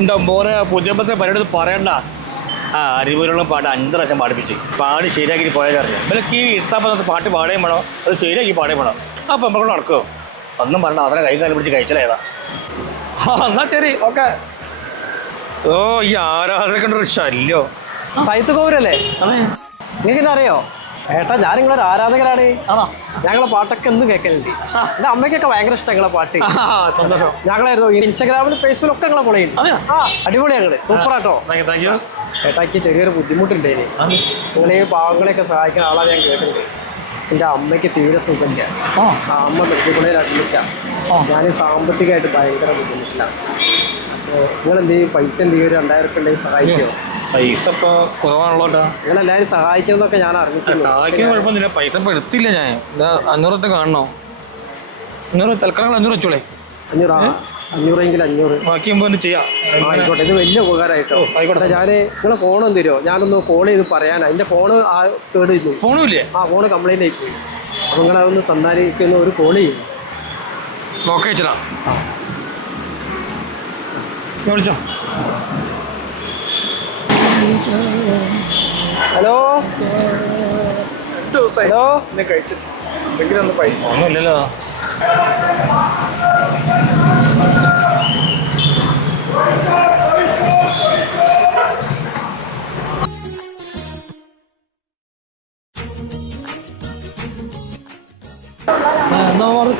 എൻ്റെ മോനെ പുതിയമ്പത്തെ പരിപാടി പറയണ്ട. അരിപൂരുള്ള പാട്ട് 5 പ്രാവശ്യം പാടിപ്പിച്ച് പാടി ശരിയാക്കി പോയതറിയാം. ഇവർക്ക് ഈ ഇട്ടാപ്പത്തെ പാട്ട് പാടുകയും വേണം, അത് ശരിയാക്കി പാടുകയും വേണം. അപ്പം നമ്മളോട് നടക്കുമോ? ഒന്നും പറഞ്ഞ അവരെ കൈ കാലം പിടിച്ച് കഴിച്ചലേതാ. എന്നാ ശരി, ഓക്കെ. ഓ, ഈ ആരാധനക്കണ്ട ഒരു ശല്യോ. സൈത്ത് കോവരല്ലേ? നിങ്ങൾക്ക് അറിയോ ഏട്ടാ? ഞാൻ നിങ്ങളൊരു ആരാധകരാണ്. ഞങ്ങളെ പാട്ടൊക്കെ എന്തും കേൾക്കലുണ്ട്. എൻ്റെ അമ്മയ്ക്കൊക്കെ ഭയങ്കര ഇഷ്ടം നിങ്ങളെ പാട്ട്. സന്തോഷം. ഞങ്ങളായിരുന്നു ഇൻസ്റ്റാഗ്രാമിലും ഫേസ്ബുക്കിലും ഒക്കെ ഞങ്ങളെ ഫോളോ ചെയ്യും. അടിപൊളി ഞങ്ങള് സൂപ്പറാട്ടോ. ഏട്ടാക്ക് ചെറിയൊരു ബുദ്ധിമുട്ടുണ്ട്. നിങ്ങൾ ഈ പാവങ്ങളെയൊക്കെ സഹായിക്കുന്ന ആളാണ് ഞാൻ കേട്ടിട്ടുണ്ട്. എൻ്റെ അമ്മയ്ക്ക് തീരെ സുഖമില്ല. അമ്മ മെഡിക്കൽ അഡ്മിറ്റാണ്. ഞാൻ സാമ്പത്തികമായിട്ട് ഭയങ്കര ബുദ്ധിമുട്ടിലാണ്. അപ്പോൾ നിങ്ങൾ എന്ത് ചെയ്യും? പൈസ എന്ത് ചെയ്യും? 2000 ഉറുപ്പിക ഉണ്ടെങ്കിൽ സഹായിക്കുമോ? പൈസ ഇപ്പോൾ കുറവാണല്ലോ. നിങ്ങളെല്ലാവരും സഹായിക്കുന്നതൊക്കെ ഞാൻ അറിഞ്ഞിട്ടുണ്ട്. സഹായിക്കാൻ കുഴപ്പമൊന്നുമില്ല. പൈസ ഇപ്പോൾ എടുത്തില്ല ഞാൻ. 500 കാണണോ? 500 തൽക്കാലം 500 വെച്ചോളേ. 500 500 ബാക്കി മുമ്പ് ചെയ്യാം. ആയിക്കോട്ടെ, ഇത് വലിയ ഉപകാരമായിട്ടോ. ആയിക്കോട്ടെ, ഞാൻ നിങ്ങളെ ഫോണൊന്നും തരുമോ? ഞാനൊന്ന് കോൾ ചെയ്ത് പറയാനാ. എൻ്റെ ഫോണ് കേട് ചെയ്തു. ഫോണും ഇല്ലേ? ഫോണ് കംപ്ലൈൻ്റ് ആയി പോയി. അപ്പോൾ നിങ്ങളതൊന്ന് തന്നാലിരിക്കുന്ന ഒരു കോൾ ചെയ്യും. നോക്കി വെച്ചടാ. വിളിച്ചോ. Hello hello. കഴിച്ചിട്ട് പൈസ ഒന്നുമില്ലല്ലോ.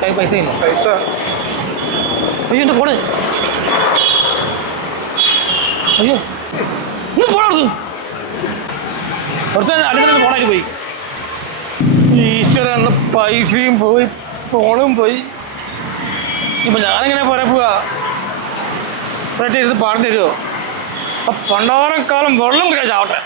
കൈ പൈസ ഇല്ല. പൈസ അയ്യോ, എൻ്റെ ഫോണ്. അയ്യോ, ഇന്ന് ഫോണാണ്. കുറച്ച് അടുത്ത ഫോണായിട്ട് പോയി. ഈശ്വര, എന്ന പൈസയും പോയി, ഫോണും പോയി. ഇപ്പം ഞാനെങ്ങനെ പോരാ പോവാ? ഒരട്ടെ ഇരുന്ന് പാടം തരുമോ? ആ പണ്ടാരക്കാലം വെള്ളം കഴിച്ചാവട്ടെ.